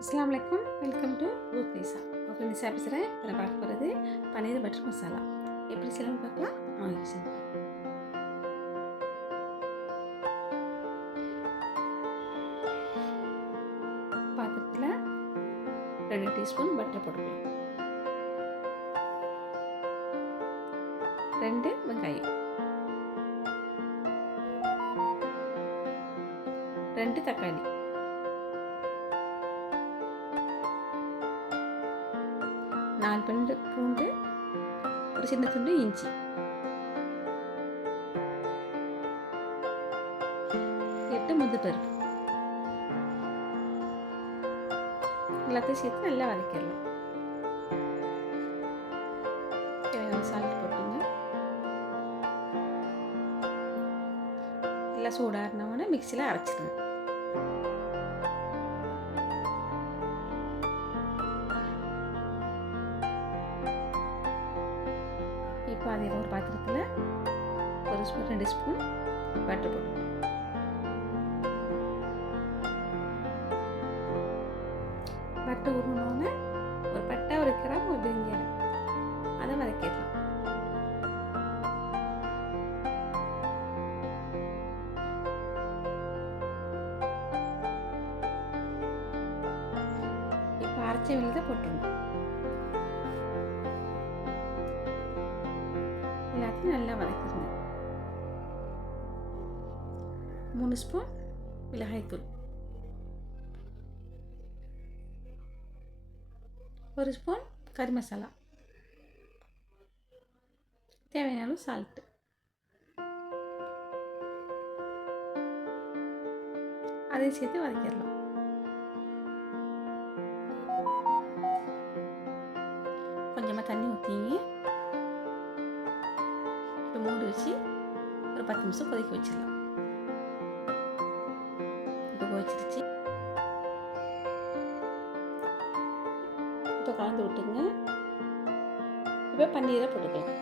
அஸ்ஸலாமு அலைக்கும். Welcome to Ruth Nisa. Okay, Nisa பேசுகிறேன். இப்போ நான் பார்க்க போகிறது பன்னீர் பட்டர் மசாலா. எப்படி செய்யலாம்னு பார்க்கலாம். வாங்க செய்யலாம். பாத்திரத்தில் 2 டீஸ்பூன் பட்டர் போட்டுக்கலாம். 2 வெங்காயம், 2 தக்காளி, 4 பல்லு பூண்டு, ஒரு சின்ன துண்டு இஞ்சி, 8 முந்திரி பருப்பு. எல்லாத்தையும் சேர்த்து நல்லா வதக்கிடலாம். தேவையான சால்ட் போட்டுங்க. நல்லா சூடாறினவுடனே மிக்சியில் அரைச்சிடுங்க. இப்போ அதே ஒரு பாத்திரத்தில் 2 ஸ்பூன் பட்டர் போட்டுக்கணும். பட்டர் உருவினோடனே ஒரு பட்டை, ஒரு கிராம்பு, ஒரு பிரிஞ்சி இலை, அதை வதக்கிடலாம். இப்போ அரைச்ச விழுத போட்டுருங்க. எல்லாத்தையும் நல்லா வதக்கிடுங்க. 3 ஸ்பூன் மிளகாய்த்தூள், 1 ஸ்பூன் கறி மசாலா, தேவையான அளவு சால்ட்டு, அதையும் சேர்த்து வதக்கிடலாம். கொஞ்சமாக தண்ணி ஊற்றிங்க. இப்போ மூடி வச்சு ஒரு 10 நிமிஷம் கொதிக்க வச்சிடலாம். இப்போ கொதிச்சிருச்சு. இப்போ கலந்து விட்டுங்க. இப்போ பன்னீரை போட்டுக்கலாம்.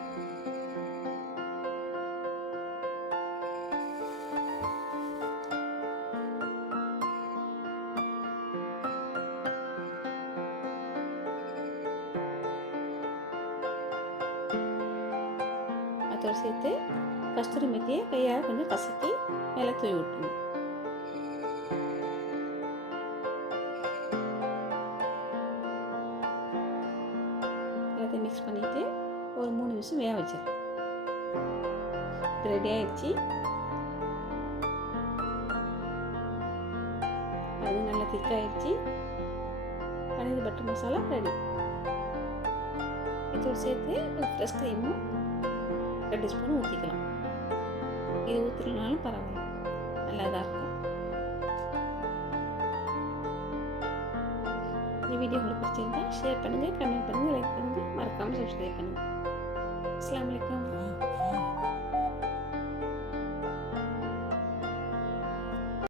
அதோடு சேர்த்து கஸ்தூரி மெத்தியை கையால் கொஞ்சம் கசக்கி மேலே தூவி விட்டுருங்க. எல்லாத்தையும் மிக்ஸ் பண்ணிவிட்டு ஒரு 3 நிமிஷம் வேக வச்சிடலாம். இது ரெடி ஆயிடுச்சு. அது நல்லா திக்காயிடுச்சு. பன்னீர் பட்டர் மசாலா ரெடி. இதோடு சேர்த்து ஒரு ஃப்ரெஷ் க்ரீமும் 2 ஸ்பூன் ஊற்றிக்கலாம். இது ஊற்றுலனாலும் பரவாயில்ல, நல்லா தான் இருக்கும். இந்த வீடியோ உங்களுக்கு பிடிச்சிருந்தா ஷேர் பண்ணுங்கள், கமெண்ட் பண்ணுங்கள், லைக் பண்ணுங்கள், மறக்காமல் சப்ஸ்கிரைப் பண்ணுங்கள். அஸ்ஸலாமு அலைக்கும்.